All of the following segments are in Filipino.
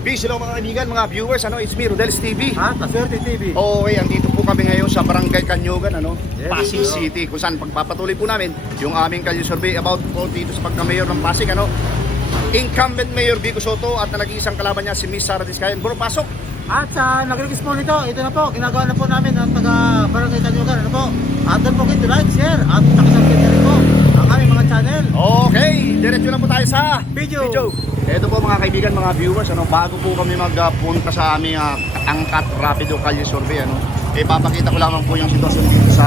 Peace, hello mga kaibigan, mga viewers, it's me, Rodel's TV. Kaswerte TV. Okay, andito po kami ngayon sa Barangay Kanyugan, Yes, Pasig bro. City, kung saan pagpapatuloy po namin yung aming kalye survey about po dito sa pagka-mayor ng Pasig, Incumbent Mayor Vico Soto at nag-iisang kalaban niya si Miss Sara Diskaya. Bro, pasok! At nag-request po nito, ito na po, ginagawa na po namin ang taga Barangay Kanyugan. At don't forget to like, share, at nakasubscribe na rin po ang aming mga channel. Okay, diretso na po tayo sa Video. Ito po mga kaibigan, mga viewers, bago po kami magpunta sa aming angkat rapido kalye survey, papakita ko lamang po yung sitwasyon dito sa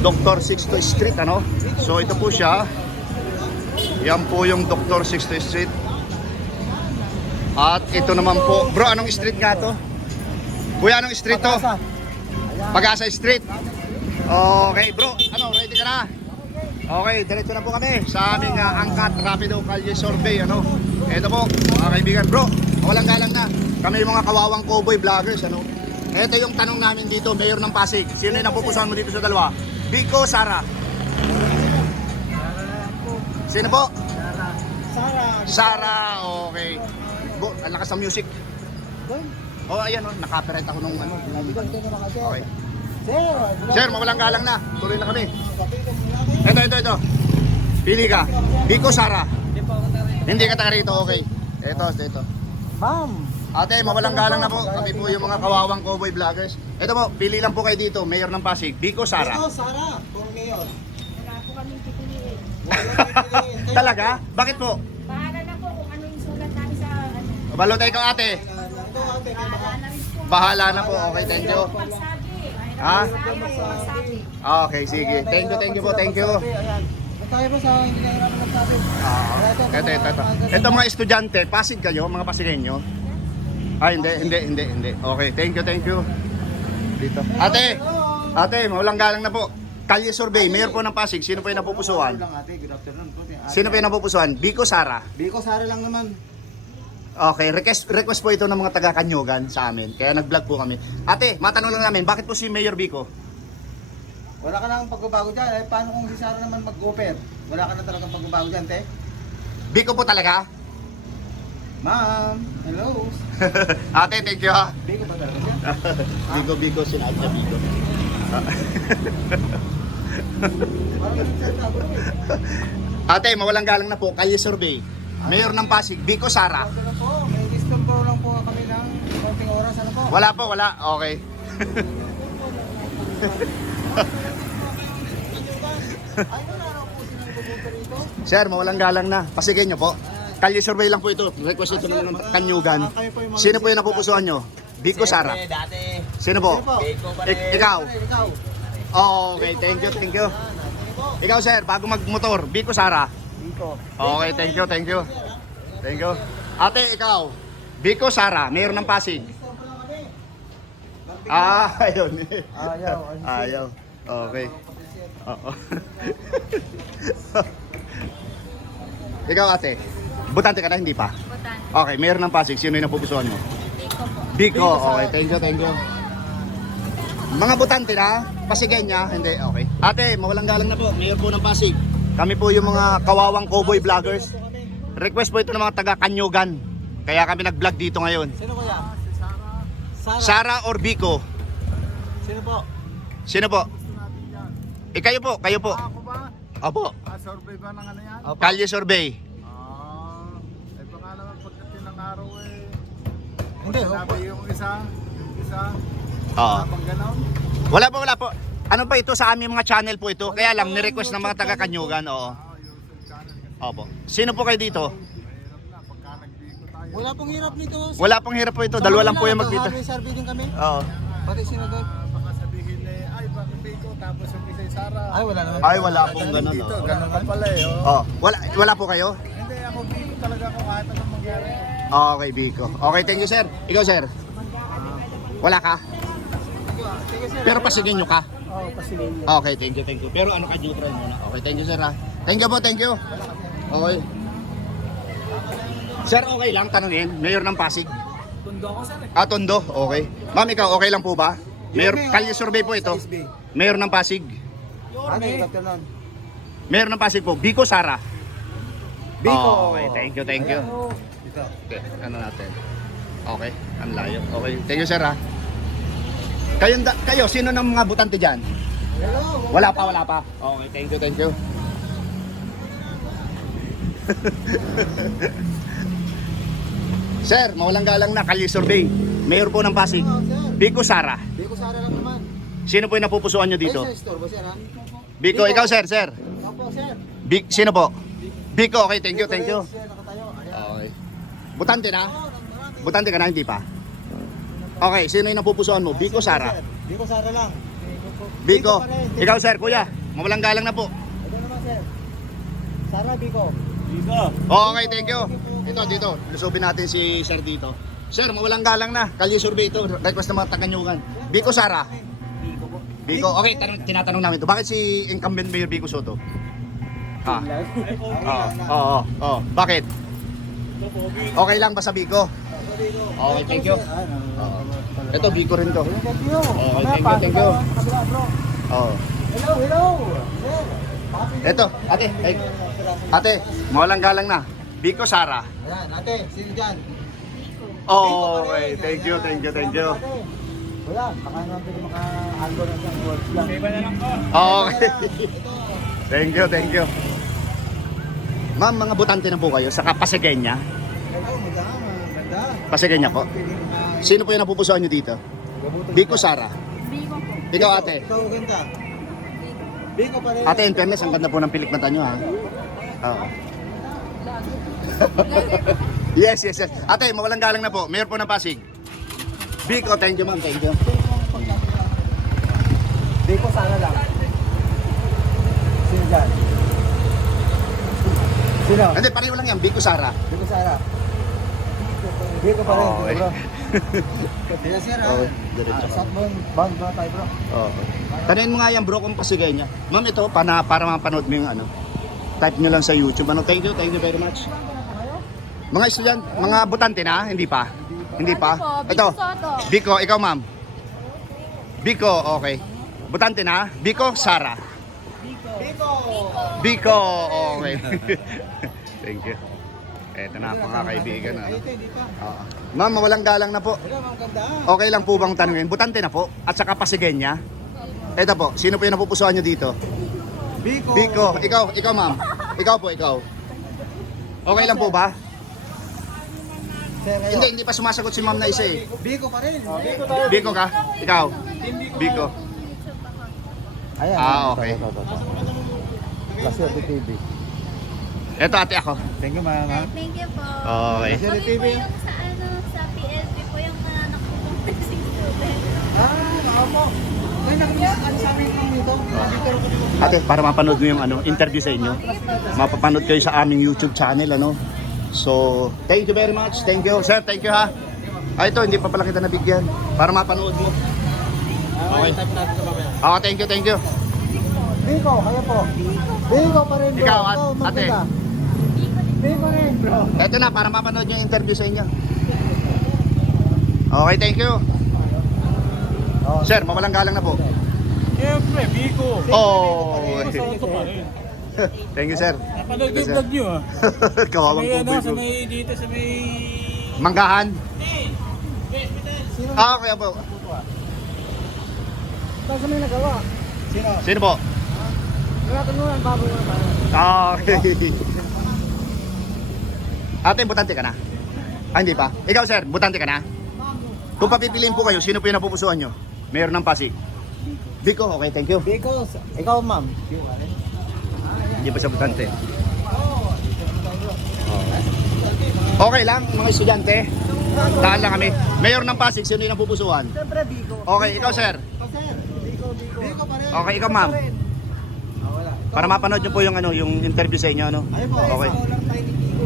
Dr. Sixto Street, So ito po siya. Yan po yung Dr. Sixto Street. At ito naman po, bro, anong street nga to? Kuya, anong street to? Pag-asa Street. Okay, bro, ready ka na? Okay, diretso na po kami sa aming angkat rapido kalye survey, Ito po, mga kaibigan, bro, walang galang na. Kami yung mga kawawang cowboy vloggers, Ito yung tanong namin dito, Mayor ng Pasig. Sino yung napupusuan mo dito sa dalawa? Vico, Sara? Sino po? Sara, okay. Go, ang lakas ng music. Oh, ayan, naka-copyright ako nung Okay. Sir, mawalang galang na. Tuloy na kami. Ito. Pili ka. Vico, Sara? Hindi ka taga rito, okay. Ito. Ma'am. Ate, mawalang galang na po. Kami po yung mga kawawang cowboy vloggers. Ito po, pili lang po kayo dito. Mayor ng Pasig. Vico, Sara? Ito, Sara, for mayor. Wala po kaming pipiliin. Talaga? Bakit po? Bahala na po kung ano yung sulat namin sa Balotay ka, ate. bahala na rin po. Bahala na po. Okay, thank you. Magsabi. Ha? Magsabi. Okay, sige. Thank you po. Thank you. Tayo po sa hindi na hirapan magsabi. Ito. Ito mga estudyante, Pasig kayo, mga Pasigenyo? Hindi. Okay, thank you. Dito. Ate, mawalang galang na po. Kalye survey, Mayor po ng Pasig, sino po yung napupusuan? Good afternoon. Sino po yung napupusuan? Vico, Sara? Biko, Sara lang naman. Okay, request po ito ng mga taga-Kanyugan sa amin. Kaya nag-vlog po kami. Ate, matanong lang namin, bakit po si Mayor Vico? Wala ka nang pagbabago dyan. Paano kung si Sara naman mag-offer? Wala ka na talagang pagbabago dyan, te? Vico po talaga? Ma'am, hello. Ate, thank you ha. Biko ba talaga dyan? Vico, sinabi niya Vico. Ate, mawalang galang na po, kalye survey. Mayor ng Pasig, Vico, Sara? Ano po, may disturbo lang po kami ng konting oras. Ano po? Wala. Okay. Sir, mawalang galang na. Pasigay nyo po. Kalye survey lang po ito. Request ito ng Kanyugan. Sino po yung napupusuan nyo? Vico, Sara? Sino po? Ikaw? Oh, okay, thank you. Ikaw, sir, bago magmotor, Vico, Sara? Biko. Okay, thank you. Ate, ikaw? Vico, Sara, Mayor ng Pasig? Ayun. Ayaw. Okay. Oo. Ikaw, ate? Butante ka na, hindi pa? Butan. Okay, Mayor ng Pasig, sino yung napupusuan mo? Biko po. Vico, okay, thank you. Mga butante na, Pasigenya, hindi, okay. Ate, mawalang galang na po, Mayor po ng Pasig. Kami po yung mga kawawang cowboy vloggers. Request po ito ng mga taga-Kanyugan. Kaya kami nag-vlog dito ngayon. Sino kuya? Sara. Sara or Vico? Sino po? Sino po? Kayo po. Ako ba? Opo. Survey ba ng ano yan? Kalye survey. Baka naman pagdating ng araw Hindi, sabi yung isa, Oo. habang gano'n. Wala po. Ano pa ito sa aming mga channel po ito? Kaya lang, ni-request ng mga taga-Kanyugan. Oo. Opo. Sino po kayo dito? wala pong hirap nito. Wala pong hirap po ito. Dalawa lang po yung magdito. Highway survey din kami. Oo. Pati sinagay. Baka sabihin ay bakit Biko, tapos yung isa Sara. Ay, wala naman. Ay, wala pong ganun. Dito, Oh. gano'n ka pala Oh. Wala po kayo? Hindi, ako Biko talaga kung kahit anong mangyari. Okay, Vico. Okay, thank you, sir. Ikaw, sir? Wala ka? Pero pasigin nyo ka? Oo, pasigin niya. Okay, thank you. Pero ano ka neutral muna? Okay, thank you, sir, ha? Thank you po, thank you. Okay. Sir, okay lang tanungin. Mayor ng Pasig. Tundo ako sir. Tondo, okay. Ma'am, ikaw, okay lang po ba? Mayor, kalye survey po ito. Mayor ng Pasig. Ano yung kaptanan? Mayor ng Pasig po, Vico, Sara. Biko. Okay, thank you. Ito. Okay, ano natin? Okay, ang layo. Okay, thank you sir ha. Kayo, sino ng mga butante dyan? Hello. Wala pa. Okay, thank you. Sir, mawalang galang na, Kalye Survey. Mayor po ng Pasig. Oh, sir. Biko Sara. Biko Sara lang naman. Sino po yung napupusuan nyo dito? Ay, sa store, boss, sir, ha? Biko, ikaw sir. Ikaw po, sir. Sino po? Biko, okay, thank you. Sir, nakatayo. Ayan. Okay. Butante na? Oh, marami. Butante ka na, hindi pa? Okay, sino yung napupusuan mo? Biko Sara. Sir. Biko Sara lang. Biko, pa rin. ikaw sir, kuya. Mawalang galang na po. Ito naman, sir. Sara, Biko. Okay, thank you. Ito, dito. Lusubin natin si sir dito. Sir, mawalang galang na. Kalye Survey ito. Request ng mga taganyugan. Biko Sara. Biko po. Biko, okay, tinatanong namin ito. Bakit si incumbent Mayor Biko Soto? Ha? Oo. Bakit? Okay lang ba sa Biko? Okay, thank you. Oo. Ito, Biko rin to. Thank you. Okay, thank you. Kabila, bro. Oo. Hello. Sir. Ito, ate, mawalang galang na. Biko Sara. Ayan, ate, sino dyan? Okay, thank you. Wala, baka naman pwede maka-algo na siyang words lang. Okay. Thank you. Ma'am, mga butante na po kayo sa Pasigenya. Oh, maganda. Pasigenya po. Sino po yung napupusuan nyo dito? Biko Sara. Biko po. Ikaw ate. Ikaw ganda. Biko pa rin. Ate, in fairness, ang ganda po ng pilik mata nyo ha. Oo. Yes. Ate, mawalang galang na po. Mayor po ng Pasig. Biko, thank you ma'am, thank you. Biko Sara lang. Sino dyan? Sino? Hindi, pareho lang yan, Biko Sara. Biko Sara. Biko pa rin, Okay. bro. Kaya sir ha. Okay, diretso. Southbound bound ba tayo bro? Oo. Tanin mo nga yan bro kung Pasigenya. Ma'am, ito, para mapanood mo yung ano. Type nyo lang sa YouTube. Ano, thank you very much. Mga estudyante, mga butante na, hindi pa? Hindi pa? Biko Ito, Soto. Biko, ikaw ma'am. Biko, okay. Butante na, Biko, Sara. Biko, okay. Thank you. Eto na mga kaibigan. Ano? Ito, hindi pa. Oo. Ma'am, mawalang galang na po. Wala, mga ganda. Okay lang po bang tanungin? Butante na po? At saka Pasigenya? Eto po, sino po yung napupusuan nyo dito? Biko. Biko, ikaw ma'am. Ikaw. Okay lang po ba? Sir, kayo. Hindi pa sumasagot si ma'am na isa eh. Biko pa rin. Biko tayo. Biko ka? Ikaw? Biko. Ayan. Okay. Lasir TV. Eto ate ako. Thank you, mama. Thank you po. Okay. Lasir Kami po TV. yung sa PLP po yung nakapunta si student. Ako. Ay, ano sa amin lang dito? Ate, para mapanood mo yung interview sa inyo. Mapapanood kayo sa aming YouTube channel So, thank you very much. Thank you. Sir, thank you ha. Ito, hindi pa pala kita nabigyan. Para mapanood mo. Okay. Thank you. Biko, kaya po. Biko pa rin, bro. Ikaw, Ito, ate. maganda. Biko rin, bro. Ito na, para mapanood yung interview sa inyo. Okay, thank you. Oh, Sir, mawalang galang na po. Siyempre, Biko. Oh. Soto pa rin. Thank you, sir. Napanood yung vlog nyo ah. Kawawang Sa tubig. may dito, sa may... Manggahan. Kaya po. Saan sa may nagawa? Sino? Sino po? Nagatan mo lang, bago mo na tayo. Okay. Ate, butante ka na? Hindi pa. Ikaw, sir, butante ka na? Kung papipiliin po kayo, sino po yung napupusuan nyo? Mayor ng Pasig. Biko, okay, thank you. Biko, ikaw, ma'am. Hindi pa sa butante. Okay lang, mga estudyante. Tahan lang kami. Mayor ng Pasig, sino yung napupusuan? Siyempre, Biko. Okay, ikaw, sir. Sir, Biko. Biko pa rin. Okay, ikaw, ma'am. Wala. Para mapanood nyo po yung yung interview sa inyo, Ayun po, Okay. scholar tayo ni Biko.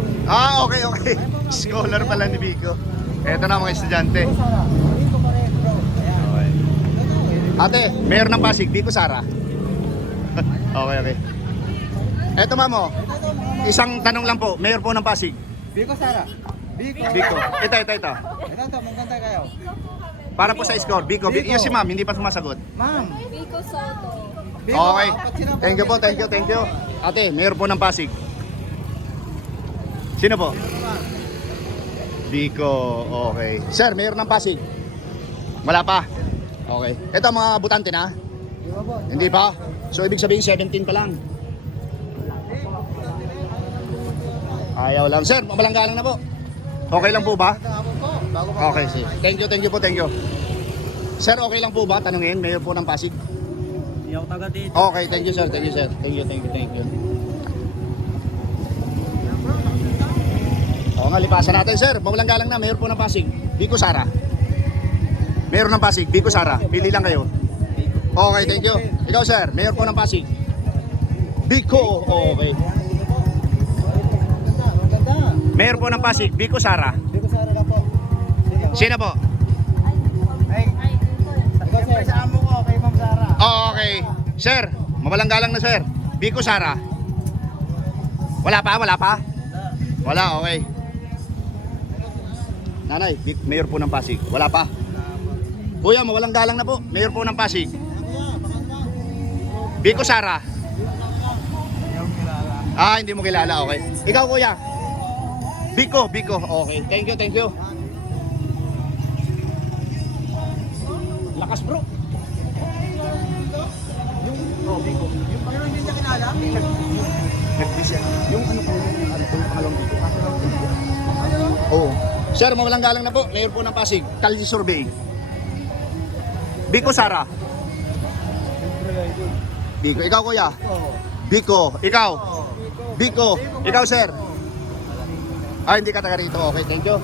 Okay. Scholar pala ni Biko. Eto na mga estudyante. Biko, Sara. Biko pa rin, bro. Ayan. Ate, Mayor ng Pasig, Biko Sara. Okay. Eto ma'am, isang tanong lang po, Mayor po ng Pasig. Biko, Sara. Biko. Biko. Ito. Ito, maganda kayo. Para po sa score, Biko. Yung si ma'am, hindi pa sumasagot. Ma'am. Biko Soto. Biko, Okay. apat sila po. Thank you. Ate, Mayor po ng Pasig. Sino po? Biko, okay. Sir, mayor ng Pasig? Wala pa? Okay. Ito mga butante na? Hindi pa? So ibig sabihin 17 pa lang? Ayaw lang. Sir, mabalanggalang na po. Okay lang po ba? Okay, sir. Thank you po, thank you. Sir, okay lang po ba? Tanungin, mayor po ng Pasig? Hindi ako taga dito. Okay, thank you sir, thank you sir. Thank you. Oo nga, lipasan natin sir. Mawalang galang na, mayor po ng Pasig. Biko Sara. Mayor ng Pasig, Biko Sara. Pili lang kayo. Okay, thank you. Ikaw sir, mayor po ng Pasig. Biko, okay. Mayor po ng Pasig, Biko Sara. Sino po? Ikaw, sir. Sa amo ko, kay Ma'am Sara. Okay. Sir, mawalang galang na sir. Biko Sara. Wala pa? Wala, okay. Nanay, mayor po ng Pasig. Wala pa? Kuya, mawalang galang na po. Mayor po ng Pasig. Biko Sara. Ah, hindi mo kilala, okay. Ikaw kuya. Biko, okay. Thank you. Lakas bro. Pero hindi niya kilala? Yung ano po, pangalawang dito. Oo. Sir, mawalang galang na po. Mayor po ng Pasig. Kalye Survey. Biko Sara. Biko. Ikaw kuya. Biko. Ikaw. Biko. Ikaw sir. Ah, hindi ka taga rito. Okay, thank you.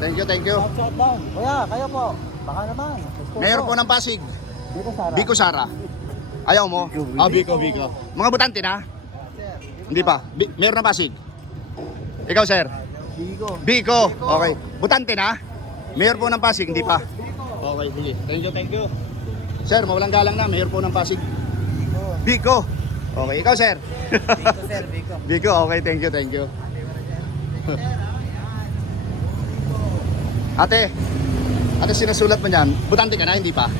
Shut down. Kuya, kayo po. Baka naman. Mayor po ng Pasig. Biko Sara. Biko Sara. Ayaw mo? Ah, Biko. Mga butante na? Hindi pa. Mayor ng Pasig. Ikaw sir. Biko. Okay. Butante na? Mayor po ng Pasig, hindi pa. Okay, sige. Thank you. Sir, mawalang galang na. Mayor po ng Pasig. Biko. Okay, ikaw sir. Biko, okay. Thank you. Ate, sinasulat mo niyan. Butante ka na? Hindi pa.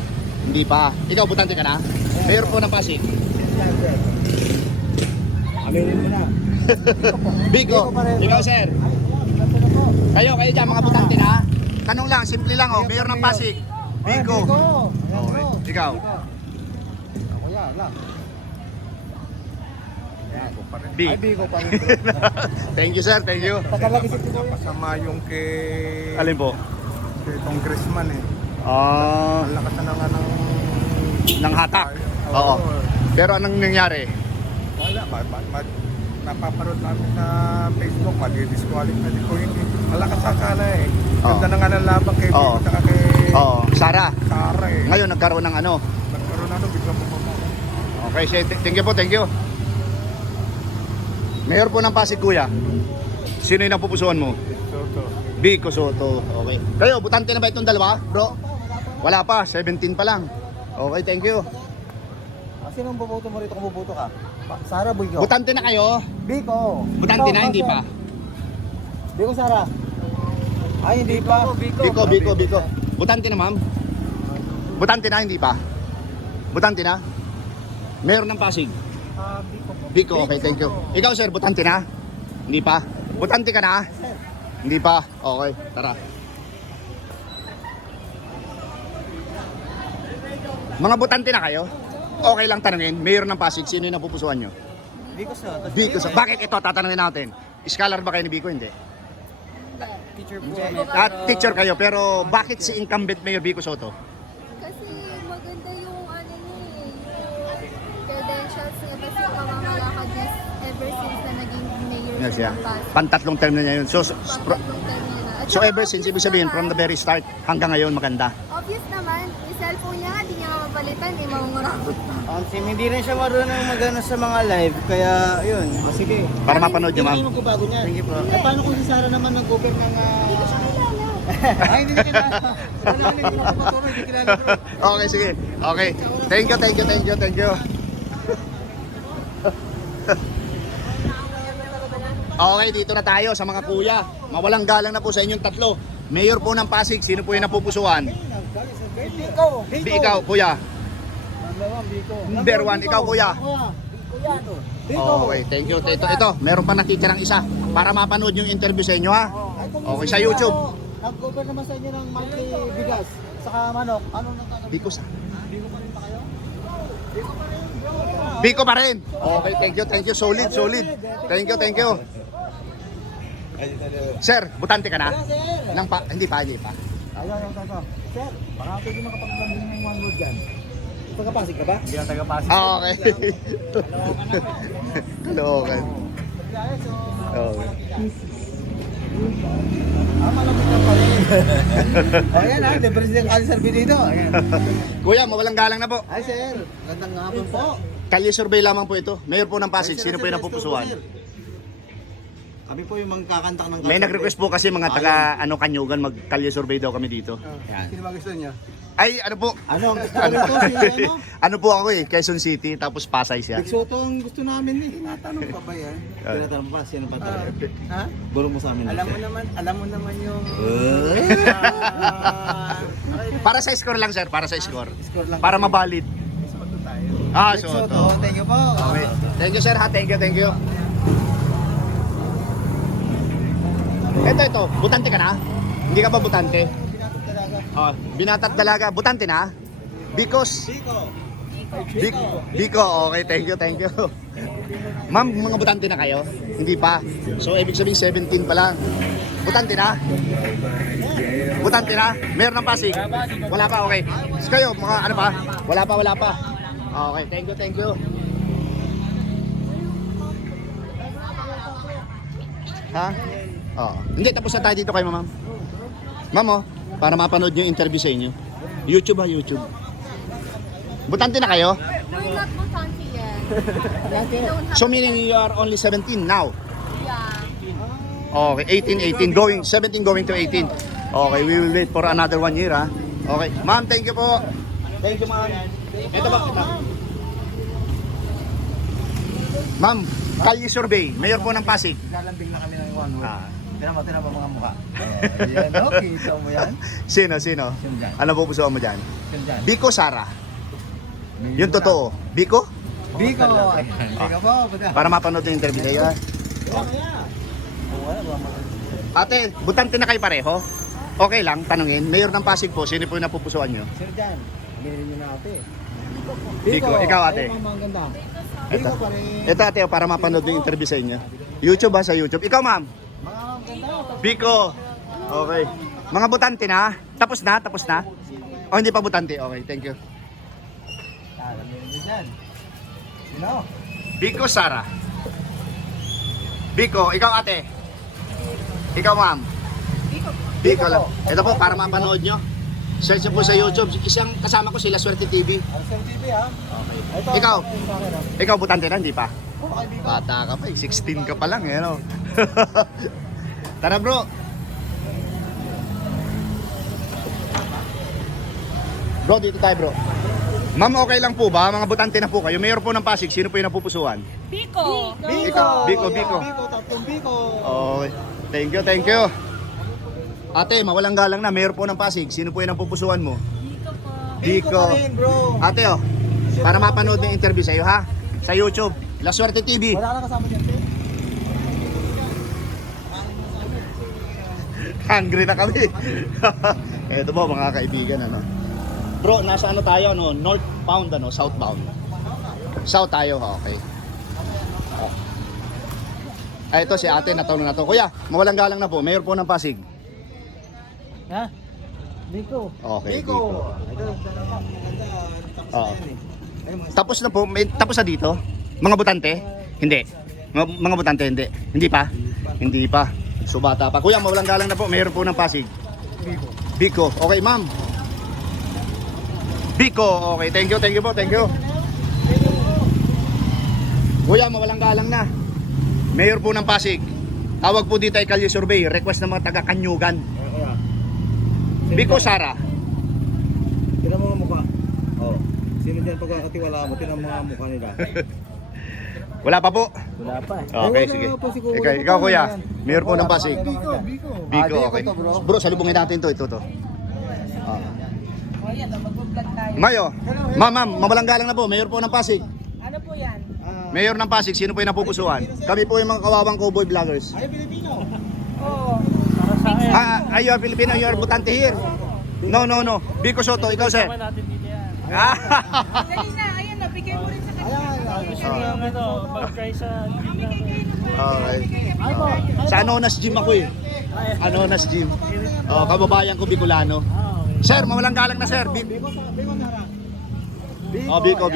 Ikaw, butante ka na? Mayor po ng Pasig. Biko. Ikaw sir. Kayo dyan, mga butante na. Tanong lang, simple lang oh. Mayor ng Pasig. Biko. Okay. Ikaw. Kuya, lang. Biko pa rin. Thank you sir, thank you. Kasama yung kay Alin po? Congressman eh. Ah, Ang lakas na nga ng hatak. Oo. Pero anong nangyari? Wala, napaparod namin sa Facebook, madi-disqualify ko hindi. Malakas sa kala eh. Ganda na nga ng laban kay Oo. Biko saka kay Oo, Sara. Sara eh. Ngayon nagkaroon ng ano. Nagkaroon na bigla po po. Okay, thank you. Mayor po ng Pasig kuya. Sino yung napupusuan mo? Biko Soto. Okay. Kayo, butante na ba itong dalawa, bro? Wala pa, 17 pa lang. Okay, thank you. Sino ang buboto mo rito kung buboto ka? Sara, Biko. Butante na kayo? Biko. Butante na, hindi pa? Biko, Sara. Ay, hindi pa. Biko. Butante na, ma'am? Butante na, hindi pa? Butante na? Mayor ng Pasig? Biko, okay, thank you. Ikaw, sir, butante na? Hindi pa? Butante ka na? Hindi pa? Okay, tara. Mga butante na kayo? Okay lang tanungin, Mayor ng Pasig, sino yung napupusuan nyo? Biko. Bakit ito, tatanungin natin? Scholar ba kayo ni Biko? Hindi. Teacher Teacher kayo, pero bakit si incumbent Mayor Biko Soto? Kasi maganda yung ano niya yung credentials niya kasi pamamalakad niya ever since na naging mayor Yes, siya yeah. ng Pasig. Pantatlong term na niya yun. Pantatlong term niya na. At So saka ever since, ibig obvious sabihin, naman- from the very start hanggang ngayon, maganda. Obvious naman, yung cellphone niya, hindi niya mapapalitan, mamumuragot pa. Hindi rin siya marunong magano sa mga live, kaya yun. Sige. Para mapanood nyo, ma'am. Hindi magbabago niya. Thank you po. Paano kung si Sara naman nag-open ng... Hindi ko siya kilala. Ay, hindi niya kilala. Wala hindi ko nakapaturo, hindi kilala bro. Okay, sige. Okay. Thank you. Okay, dito na tayo sa mga kuya. Mawalang galang na po sa inyong tatlo. Mayor po ng Pasig, sino po yung napupusuan? Biko. Ikaw, kuya. Number one, Biko. Number one, ikaw, kuya. Okay, thank you. Ito, meron pa natitirang isa para mapanood yung interview sa inyo ha. Okay, sa YouTube. Nag-cover naman sa inyo ng monthly bigas. Saka manok. Ano nang tanong? Biko sa. Biko pa rin pa kayo? Biko pa rin. Okay, thank you. Solid. Thank you. Sir, butante ka na? Nang pa, hindi pa. Ayun. Sir, baka pwede makapagpabili ng one load dyan. Tagapasig ka ba? Hindi ako taga-Pasig. Okay. Kalokan. Okay. Malapit na pa rin. O yan ha, the President Cancer dito. Ayan. Kuya, mawalang galang na po. Ay sir, gandang hapon po. Kalye survey lamang po ito. Mayor po ng Pasig. Sino po yung napupusuan? Kami po yung magkakantak ng May nag-request po kasi mga taga Kanyugan mag-kalye survey daw kami dito. Yan. Sino ba gusto niya? Ay, ano po? Ano ang gusto namin po? Si ano? Ano po ako Quezon City, tapos Pasay siya. Big Soto ang gusto namin eh. Tinatanong pa ba yan? Tinatanong pa, sino pa talaga? Ha? Buro mo sa amin. Alam mo naman yung... Para sa score lang sir, para sa score. Score lang. Para mabalid. Soto tayo. Ah, Big so Soto, thank you po. Okay. Thank you sir ha, thank you. Ito, butante ka na? Hindi ka ba butante? Oh, Binata't Dalaga, butante na? Because Biko, okay, thank you. Ma'am, mga butante na kayo? Hindi pa. So, ibig sabihin 17 pa lang. Butante na? Meron ng Pasig? Wala pa, okay. So, kayo, mga ano pa? Wala pa. Okay, thank you. Ha? Oh. Hindi, tapos na tayo dito kayo, ma'am. Ma'am, oh, para mapanood yung interview sa inyo. YouTube. Butante na kayo? We're not butante yet. We don't have... So meaning you are only 17 now? Yeah. Okay, 17 going to 18. Okay, we will wait for another 1 year, ha? Okay, ma'am, thank you po. Thank you, ma'am. Ito ba? Ma'am, Kalye Survey, Mayor po ng Pasig. Lalambing na kami ng one load. Ah. Tinan mo mga mukha. Yan, okay. Kita mo yan. Sino? Sino dyan? Ano po gusto mo dyan? Sino dyan? Biko Sara. Yung totoo. Biko? Biko. Biko po. Para mapanood yung interview kayo, ha? Ate, butante na kayo pareho? Okay lang, tanungin. Mayor ng Pasig po, sino po yung napupusuan nyo? Sino dyan? Aminin nyo na ate. Biko, ikaw ate. Ay, mga ganda. Ito. Biko pa rin. Ito ate, para mapanood yung interview sa inyo. YouTube ha, sa YouTube. Ikaw ma'am? Mga ganda. Biko. Okay. Mga butante na? Tapos na? O hindi pa butante? Okay, thank you. Aminin nyo dyan. Sino? Biko Sara. Biko, ikaw ate. Ikaw ma'am. Biko lang. Ito po, para mapanood nyo. Search nyo po sa YouTube. Isang kasama ko sila, Swerte TV. Ang Sir TV ha? Ito, Ikaw? ito, ito, ito. Ikaw butante na, hindi pa? Okay, Biko. Bata ka pa 16 ka pa lang eh, no? Tara bro. Bro, dito tayo bro. Ma'am, okay lang po ba? Mga butante na po kayo. Mayor po ng Pasig, sino po yung napupusuan? Biko! Biko. Tatlong Biko. Okay. Thank you. Ate, mawalang galang na. Mayor po ng Pasig, sino po yung napupusuan mo? Biko po. Biko. pa rin, bro. Ate, oh. Para mapanood yung interview sa'yo, ha? Sa YouTube. La Suerte TV. Wala ka kasama dyan, Tim? Hungry na kami. Ito po mga kaibigan, ano. Bro, nasa ano tayo, no? Northbound, ano? Southbound. South tayo, okay. Ay, ito si ate, natanong na to. Kuya, mawalang galang na po. Mayor po ng Pasig. Ha? Biko. Okay, Biko. Biko. Ito, maganda. Tapos Oo. na yan eh. Ayun, mga Tapos na po, tapos na dito? Mga butante? Hindi. Mga butante, hindi. Hindi pa? Hindi pa. So bata pa. Kuya, mawalang galang na po. Mayor po ng Pasig. Biko. Biko. Okay, ma'am. Biko. Okay, thank you po. Kuya, mawalang galang na. Mayor po ng Pasig. Tawag po dito ay Kalye Survey. Request ng mga taga Kanyugan. Biko Sara. Tinan mo mga mukha. Oh. Sino dyan pagkakatiwala mo? Tinan mo mga mukha nila. Wala pa po. Wala pa eh. Okay, sige. Ikaw kuya. Mayor po ng Pasig. Biko. Biko, okay. Bro, salubungin natin to. Ito. Mayo. Ma'am, mawalang galang na po. Mayor po ng Pasig. Ano po yan? Mayor ng Pasig, sino po yung napupusuan? Kami po yung mga kawawang cowboy vloggers. Ay, Pilipino. Para sa akin. Are you a Filipino? You are butante here? No. Biko Soto, ikaw sir. Kasama natin dito yan. Dali na, ayun na, bigay mo rin sa kanya. Gusto ko lang mag-try sa gym namin. Okay. Sa Anonas Gym ako eh. Anonas Gym. Kababayan ko Bicolano. Sir, mawalang galang na sir. Biko na harap. Biko.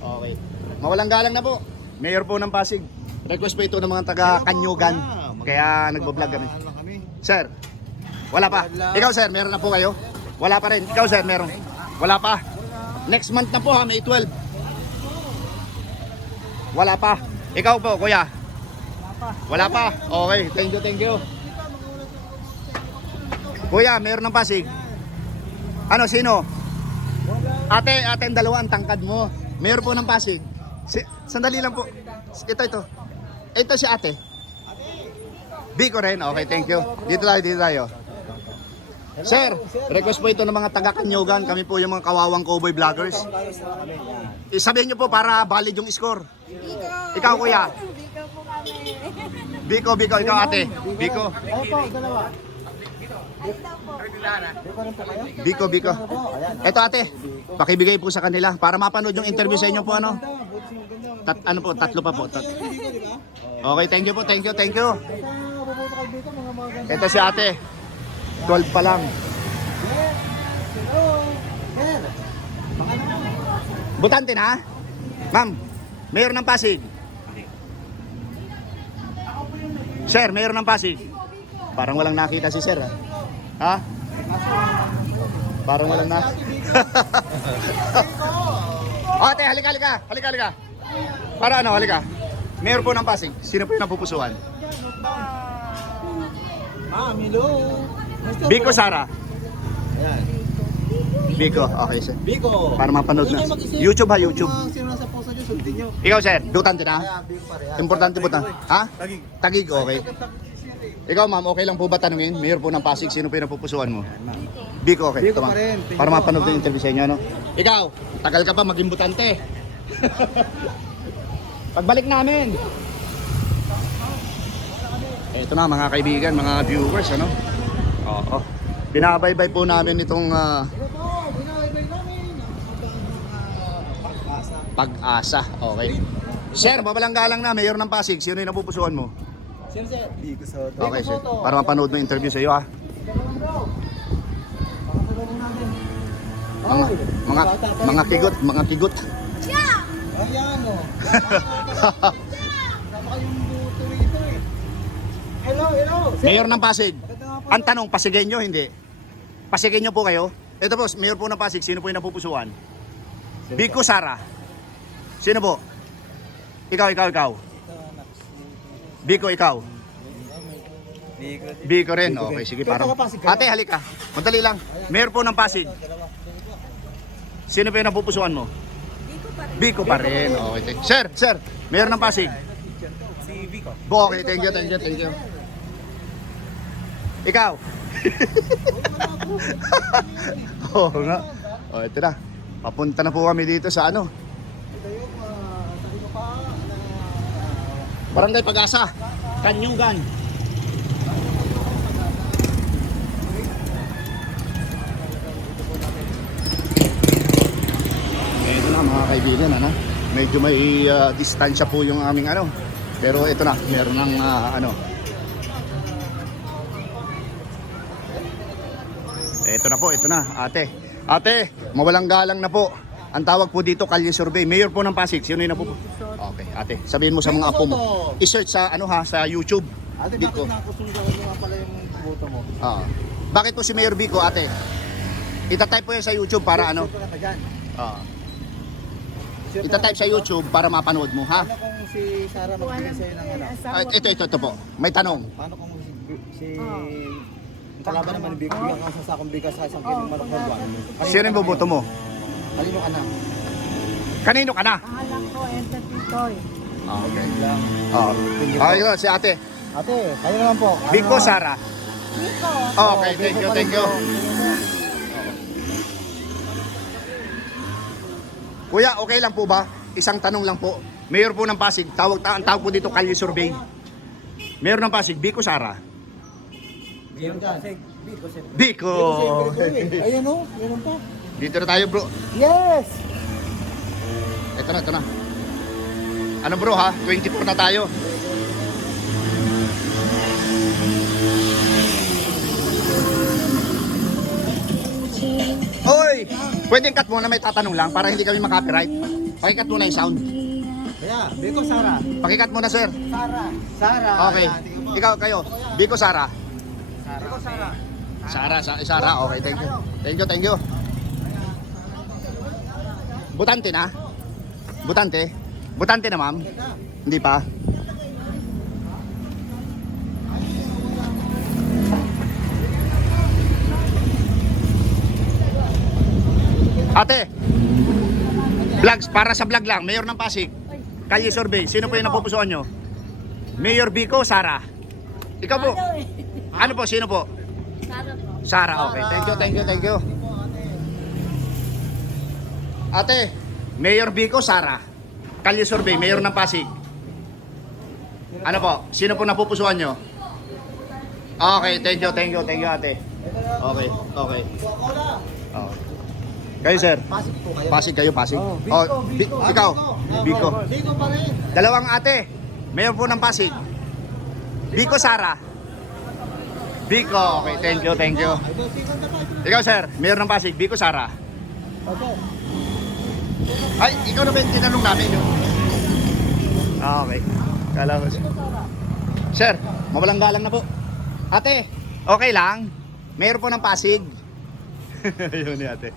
Okay. Mawalang galang na po. Mayor po ng Pasig. Request po ito ng mga taga Kanyugan. Kaya nagbablog kami. Sir, wala pa. Ikaw sir, meron na po kayo? Wala pa rin. Ikaw sir, meron? Wala pa. Next month na po ha, May 12. Wala pa. Ikaw po, kuya? Wala pa. Okay, thank you. Kuya, meron ng Pasig. Ano, sino? Ate ang dalawa ang tangkad mo. Mayor po ng Pasig. Sandali lang po. Ito. Ito si ate. Biko rin. Okay, thank you. Dito tayo. Sir, request po ito ng mga taga-Kanyugan. Kami po yung mga kawawang cowboy vloggers. Sabihin nyo po para valid yung score. Ikaw, kuya. Biko po kami. Biko, ikaw ate. Biko. Opo, dalawa. Biko. Ito ate, pakibigay po sa kanila para mapanood yung interview sa inyo po ano. Tatlo pa po. Okay, thank you po. Ito si ate. 12 pa lang. Butante na? Ma'am, mayor ng Pasig. Sir, mayor ng Pasig. Parang walang nakita si sir. Ha? Parang walang na. Ate, halika. Para ano, halika. Mayor po ng Pasig. Sino po yung napupusuan? Milo. Biko Sara. Biko, okay sir. Biko. Para mapanood na. YouTube ha, YouTube. Sino nasa posa niyo, sundin niyo. Ikaw sir, butante na? Biko pa rin. Importante po ha? Tagig, okay. Ikaw ma'am, okay lang po ba tanungin? Mayor po ng Pasig, sino po yung napupusuan mo? Biko, okay. Biko Ito, ma'am. pa rin. Para mapanood na yung interview sa inyo, no? Ikaw, tagal ka pa maging butante. Pagbalik namin. Ito na mga kaibigan, mga viewers, ano? Oo. Binabaybay po namin itong Pag-asa. Okay. Sir, mabalang galang na, Mayor ng Pasig. Sino yung napupusuan mo? Sino sir? Biko Soto. Okay, sir. Para mapanood mo yung interview sa iyo, ha? Mga kigot. Ayan o. Sama kayong buto rito eh. Hello. Mayor ng Pasig. Ang tanong, Pasigenyo, hindi? Pasigenyo po kayo? Ito po, Mayor po ng Pasig. Sino po yung napupusuan? Biko Sara. Sino po? Ikaw. Biko, ikaw. Biko rin. Okay, sige. Parang. Ate, halika. Madali lang. Mayor po ng Pasig. Sino po yung napupusuan mo? Biko pa rin. Okay. Sir. Mayor ng Pasig. Si Vico. Okay, thank you. Ikaw. Oo nga. O, ito na. Papunta na po kami dito sa ano. Barangay Pag-asa. Kanyugan. Ito na mga kaibigan, ano? Medyo may distansya po yung aming ano. Pero ito na, meron ng ano. Ito na, ate. Ate, mawalang galang na po. Ang tawag po dito, Kalye Survey. Mayor po ng Pasig. Sino yung napupo? Okay, ate. Sabihin mo sa mga apo mo. I-search sa ano ha, sa YouTube. Ate, Biko. bakit nakusundan mo nga pala yung buto mo? Bakit po si Mayor Biko, ate? Itatype po yan sa YouTube para ano? Sure ka na dyan. Itatype sa YouTube para mapanood mo, ha? Paano kung si Sarah magbigay sa'yo ng ano? Ito po. May tanong. Paano kung si kalaban naman ni Biko, bigyan ka sa sakong bigas sa isang kilong manok na buwan? Sino yung boboto mo? Kanino ka na? Kanino ka na? Pangalan ko, Enter Pitoy. Okay. Lang. Okay, si ate. Ate, kayo naman po. Biko Sara. Biko. Okay, thank you. Kuya, okay lang po ba? isang tanong lang po. Mayor po ng Pasig, ang tawag po dito Kalye Survey. Mayor ng Pasig, Vico Sara. Meron dyan. Vico. Ayun o, meron pa. Dito na tayo bro. Yes! Ito na. Ano bro ha? 24 na tayo. Hoy! Pwedeng cut muna, may tatanong lang para hindi kami makopyright. Pakikat muna yung sound. Kaya, Biko Sara. Pakikat muna sir. Sara. Okay. Ayan, tingnan mo. Ikaw, kayo. Biko Sara. Biko Sara. Sara. Okay, thank you. Thank you. Butante na? Butante? Butante na ma'am? Hindi pa? Ate, vlogs, para sa vlog lang, Mayor ng Pasig, Kalye Survey, sino po yung napupusuan nyo? Mayor Vico, Sara. Ikaw po? Ano po, sino po? Sara, okay. Thank you. Ate, Mayor Vico, Sara. Kalye Survey, Mayor ng Pasig. Ano po, sino po napupusuan nyo? Okay, thank you ate. Okay. Okay. Kayo sir? Pasig po kayo. Pasig kayo, Pasig. Oh, Biko. Ikaw? Biko. Biko pa rin. Dalawang ate. Mayor po ng Pasig. Biko Sara. Biko. Okay, thank you. Ikaw sir, Mayor ng Pasig. Biko Sara. Okay. Ay, ikaw na ba yung tinanong namin yun? Okay. Kala ko. Sir, mawalang galang na po. Ate, okay lang? Mayor po ng Pasig. Yun ni ate.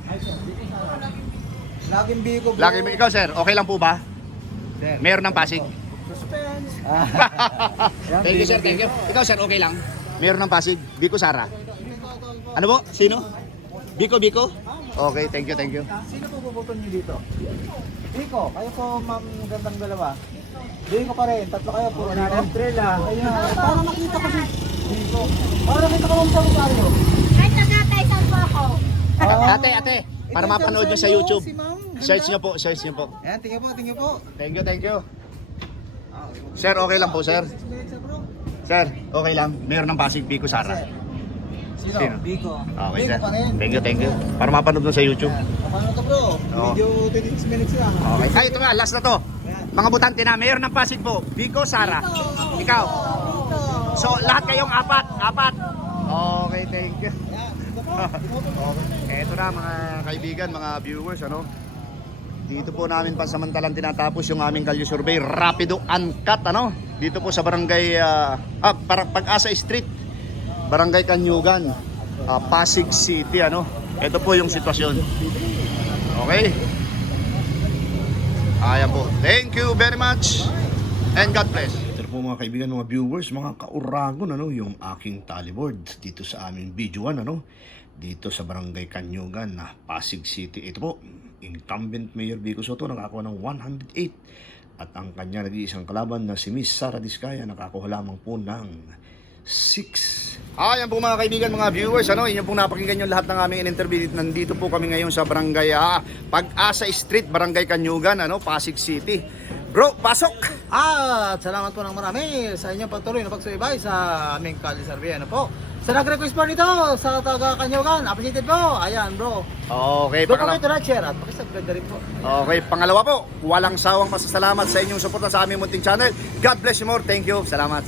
Laging Biko. bro. Lagi mo, ikaw sir, okay lang po ba? Mayor ng Pasig. Suspense. Thank you sir, thank you. Ikaw sir, okay lang? Mayor ng Pasig, Biko Sara. Ano po? Sino? Biko? Okay, thank you. Sino po bubuton niyo dito? Biko, kayo po ma'am gandang dalawa. Biko pa rin, tatlo kayo po. Umbrella. Ayun, para makita ko si Biko. Para makita ko lang sa mukha niyo. Kahit nagatay saan po ako. Ate, para mapanood nyo sa YouTube. Si ma'am. Search nyo po. Ayan, tingin po. Thank you. Sir, okay lang po sir. Sir, okay lang. Mayor ng Pasig, Biko Sara. Sino? Biko. Okay Biko sir. pa rin. Thank you. Para mapanood nyo sa YouTube. Paano to bro? Oo. Video 26 minutes lang. Okay. Ay, ito nga, last na to. Mga butante na, Mayor ng Pasig po, Biko Sara. Ikaw. So, lahat kayong apat. Okay, thank you. Okay. Eto na mga kaibigan, mga viewers, ano? Dito po namin pansamantalang tinatapos yung aming Kalye Survey, rapido uncut, ano? Dito po sa barangay Pag-asa Street, Barangay Kanyugan, Pasig City, ano? Ito po yung sitwasyon. Okay? Ayan po. Thank you very much and God bless. Ito po mga kaibigan, mga viewers, mga kauragon, ano, yung aking tallyboard dito sa aming video 1, ano, dito sa Barangay Kanyugan, Pasig City. Ito po, incumbent Mayor Vico Soto nakakuha ng 108 at ang kanya nag-iisang kalaban na si Miss Sara Diskaya nakakuha lamang po ng 6. Ayan po mga kaibigan, mga viewers, ano, inyo pong napakinggan yung lahat ng aming in-interview. Nandito po kami ngayon sa Barangay Pag-asa Street, Barangay Kanyugan, ano, Pasig City. Bro, pasok! At salamat po ng marami sa inyong patuloy na pagsubaybay sa aming Kalye Survey. Ano po? Sa nag-request po nito sa taga Kanyugan, appreciated po. Ayan bro. Okay, Doon po kayo share at pakisubscribe na rin po. Okay, pangalawa po, walang sawang pasasalamat sa inyong suporta sa aming munting channel. God bless you more. Thank you. Salamat.